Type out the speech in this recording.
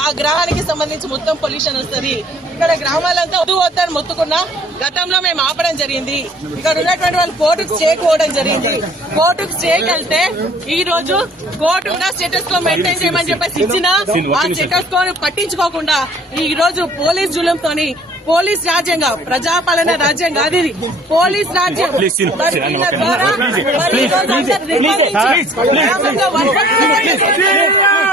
ఆ గ్రహానికి సంబంధించి మొత్తం పొల్యూషన్ వస్తుంది ఇక్కడ గ్రామాలంతా వద్దు వద్దు మొత్తుకున్నా గతంలో మేము ఆపడం జరిగింది ఇక్కడ ఉన్నటువంటి వాళ్ళు కోర్టుకు చేయకపోవడం జరిగింది కోర్టుకు చేయగలితే ఈ రోజు కోర్టు కూడా స్టేటస్ లో మెయింటైన్ చేయమని చెప్పేసి ఇచ్చిన ఆ స్టేటస్ కో పట్టించుకోకుండా ఈ రోజు పోలీస్ జూలంతో పోలీస్ రాజ్యంగా ప్రజాపాలన రాజ్యం కాదు ఇది పోలీస్ రాజ్యం ద్వారా